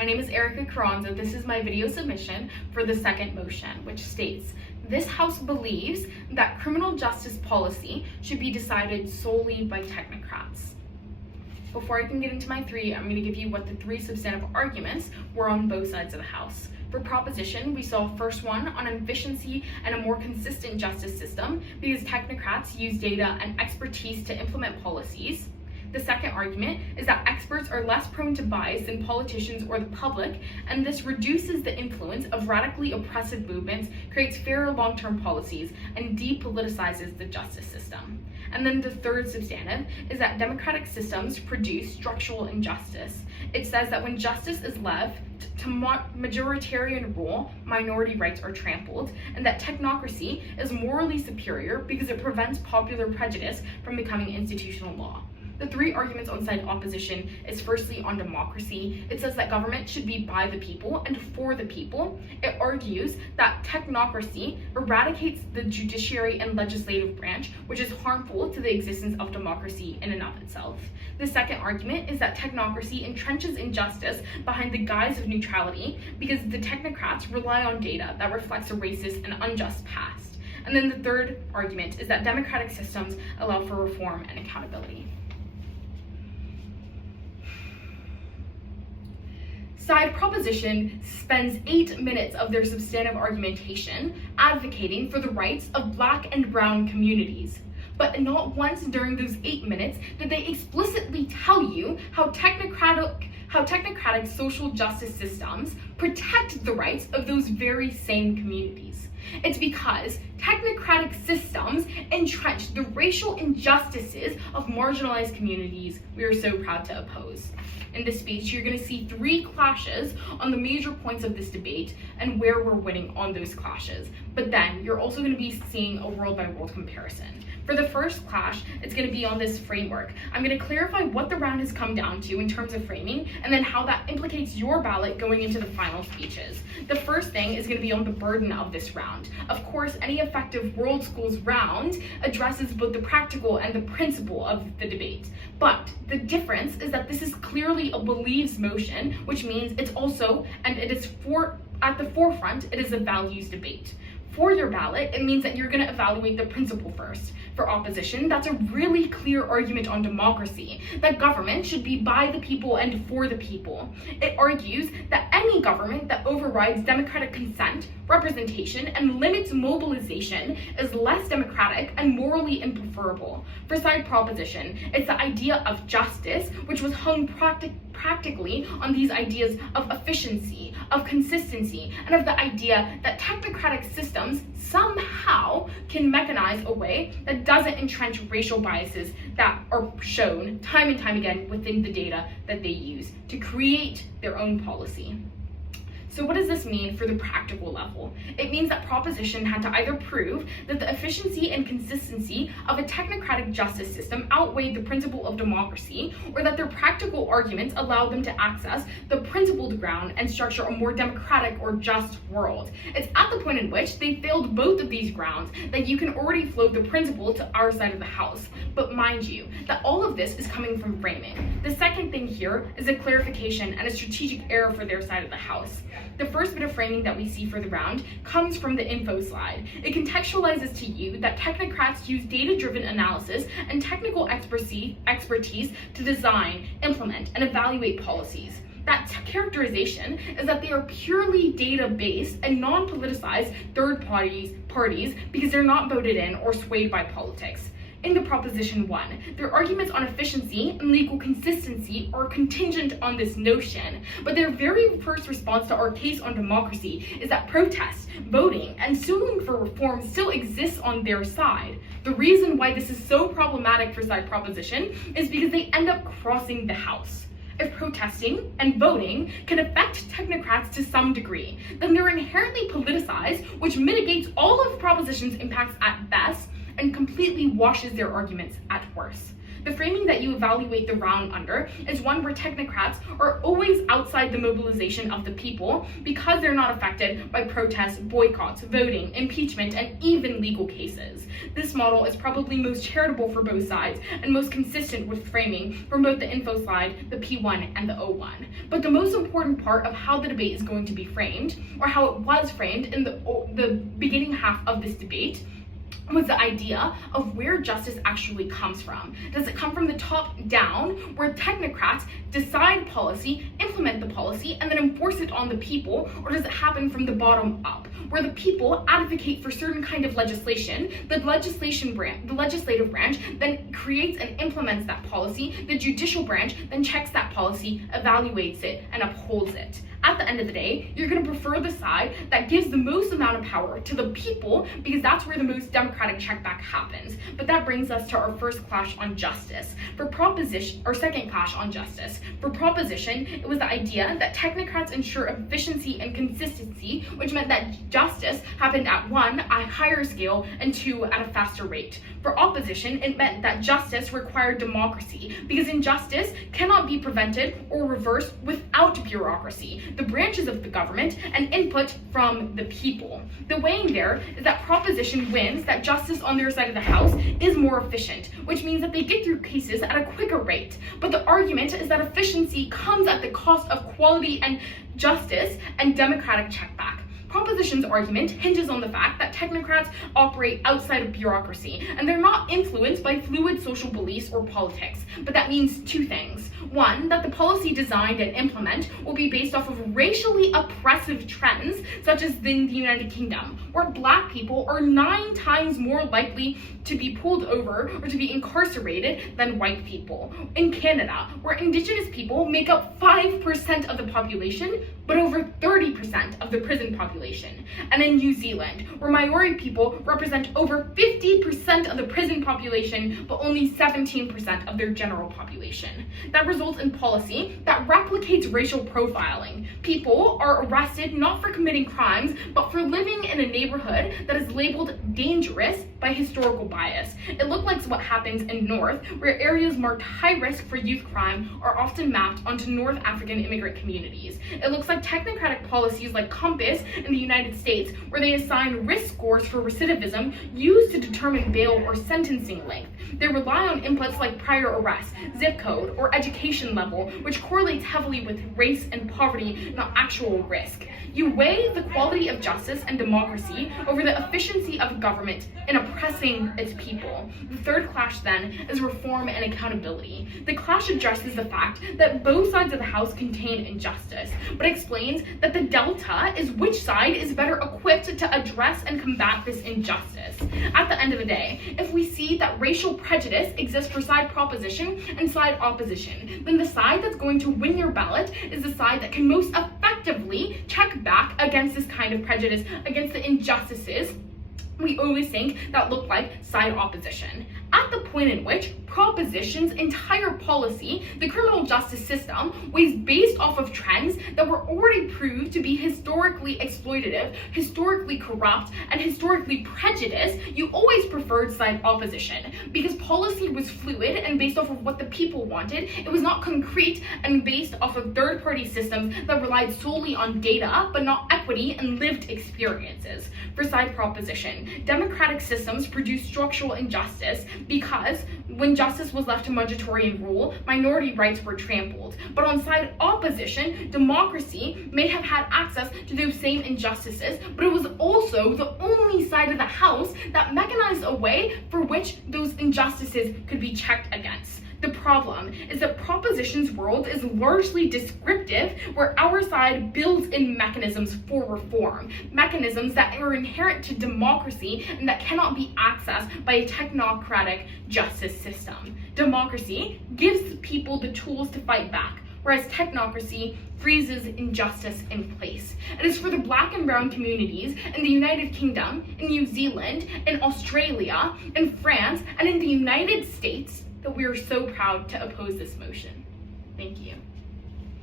My name is Erica Carranza. This is my video submission for the second motion, which states, this House believes that criminal justice policy should be decided solely by technocrats. Before I can get into my three, I'm going to give you what the three substantive arguments were on both sides of the House. For proposition, we saw first one on efficiency and a more consistent justice system because technocrats use data and expertise to implement policies. The second argument is that experts are less prone to bias than politicians or the public, and this reduces the influence of radically oppressive movements, creates fairer long-term policies, and depoliticizes the justice system. And then the third substantive is that democratic systems produce structural injustice. It says that when justice is left to majoritarian rule, minority rights are trampled, and that technocracy is morally superior because it prevents popular prejudice from becoming institutional law. The three arguments on side opposition is firstly on democracy. It says that government should be by the people and for the people. It argues that technocracy eradicates the judiciary and legislative branch, which is harmful to the existence of democracy in and of itself. The second argument is that technocracy entrenches injustice behind the guise of neutrality because the technocrats rely on data that reflects a racist and unjust past. And then the third argument is that democratic systems allow for reform and accountability. Side proposition spends 8 minutes of their substantive argumentation advocating for the rights of Black and Brown communities. But not once during those 8 minutes did they explicitly tell you how technocratic social justice systems protect the rights of those very same communities. It's because technocratic systems entrench the racial injustices of marginalized communities we are so proud to oppose. In this speech, you're going to see three clashes on the major points of this debate and where we're winning on those clashes. But then you're also going to be seeing a world-by-world comparison. For the first clash, it's going to be on this framework. I'm going to clarify what the round has come down to in terms of framing, and then how that implicates your ballot going into the final speeches. The first thing is going to be on the burden of this round. Of course, any effective World Schools round addresses both the practical and the principle of the debate. But the difference is that this is clearly a believes motion, which means it's also, and it is at the forefront, it is a values debate. For your ballot, it means that you're going to evaluate the principle first. For opposition, that's a really clear argument on democracy, that government should be by the people and for the people. It argues that any government that overrides democratic consent, representation, and limits mobilization is less democratic and morally impreferable. For side proposition, it's the idea of justice, which was hung practically on these ideas of efficiency, of consistency, and of the idea that technocratic systems somehow can mechanize a way that doesn't entrench racial biases that are shown time and time again within the data that they use to create their own policy. So what does this mean for the practical level? It means that proposition had to either prove that the efficiency and consistency of a technocratic justice system outweighed the principle of democracy, or that their practical arguments allowed them to access the principled ground and structure a more democratic or just world. It's at the point in which they failed both of these grounds that you can already float the principle to our side of the House. But mind you, that all of this is coming from framing. The second thing here is a clarification and a strategic error for their side of the House. The first bit of framing that we see for the round comes from the info slide. It contextualizes to you that technocrats use data-driven analysis and technical expertise to design, implement, and evaluate policies. That characterization is that they are purely data-based and non-politicized third parties because they're not voted in or swayed by politics. In the proposition 1, their arguments on efficiency and legal consistency are contingent on this notion, but their very first response to our case on democracy is that protest, voting, and suing for reform still exists on their side. The reason why this is so problematic for side proposition is because they end up crossing the House. If protesting and voting can affect technocrats to some degree, then they're inherently politicized, which mitigates all of proposition's impacts at best and completely washes their arguments at worst. The framing that you evaluate the round under is one where technocrats are always outside the mobilization of the people because they're not affected by protests, boycotts, voting, impeachment, and even legal cases. This model is probably most charitable for both sides and most consistent with framing from both the info slide, the P1, and the O1. But the most important part of how the debate is going to be framed, or how it was framed in the beginning half of this debate, was the idea of where justice actually comes from. Does it come from the top down, where technocrats decide policy, implement the policy, and then enforce it on the people, or does it happen from the bottom up, where the people advocate for certain kind of legislation, the legislative branch then creates and implements that policy, the judicial branch then checks that policy, evaluates it, and upholds it. At the end of the day, you're going to prefer the side that gives the most amount of power to the people because that's where the most democratic checkback happens. But that brings us to our first clash on justice. Second clash on justice. For proposition, it was the idea that technocrats ensure efficiency and consistency, which meant that justice happened at 1, a higher scale, and 2, at a faster rate. For opposition, it meant that justice required democracy because injustice cannot be prevented or reversed without bureaucracy, the branches of the government, and input from the people. The weighing there is that proposition wins that justice on their side of the house is more efficient, which means that they get through cases at a quicker rate. But the argument is that efficiency comes at the cost of quality and justice and democratic checkback. Proposition's argument hinges on the fact that technocrats operate outside of bureaucracy, and they're not influenced by fluid social beliefs or politics. But that means two things. One, that the policy designed and implement will be based off of racially oppressive trends, such as in the United Kingdom, where Black people are 9 times more likely to be pulled over or to be incarcerated than white people. In Canada, where Indigenous people make up 5% of the population, but over 30% of the prison population. And in New Zealand, where Maori people represent over 50% of the prison population, but only 17% of their general population. That results in policy that replicates racial profiling. People are arrested not for committing crimes, but for living in a neighborhood that is labeled dangerous by historical bias. It looks like what happens in North, where areas marked high risk for youth crime are often mapped onto North African immigrant communities. It looks like technocratic policies like Compass in the United States, where they assign risk scores for recidivism used to determine bail or sentencing length. They rely on inputs like prior arrest, zip code, or education level, which correlates heavily with race and poverty, not actual risk. You weigh the quality of justice and democracy over the efficiency of government in oppressing its people. The third clash then is reform and accountability. The clash addresses the fact that both sides of the house contain injustice, but explains that the delta is which side is better equipped to address and combat this injustice. At the end of the day, if we see that racial prejudice exists for side proposition and side opposition, then the side that's going to win your ballot is the side that can most effectively check back against this kind of prejudice, against the injustices we always think that look like side opposition. At the point in which proposition's entire policy, the criminal justice system, was based off of trends that were already proved to be historically exploitative, historically corrupt, and historically prejudiced, you always preferred side opposition because policy was fluid and based off of what the people wanted. It was not concrete and based off of third-party systems that relied solely on data but not equity and lived experiences. For side proposition, democratic systems produce structural injustice because when justice was left to Mudgetorian rule, minority rights were trampled. But on side opposition, democracy may have had access to those same injustices, but it was also the only side of the house that mechanized a way for which those injustices could be checked against. The problem is that proposition's world is largely descriptive, where our side builds in mechanisms for reform, mechanisms that are inherent to democracy and that cannot be accessed by a technocratic justice system. Democracy gives people the tools to fight back, whereas technocracy freezes injustice in place. It is for the Black and Brown communities in the United Kingdom, in New Zealand, in Australia, in France, and in the United States that we are so proud to oppose this motion. Thank you.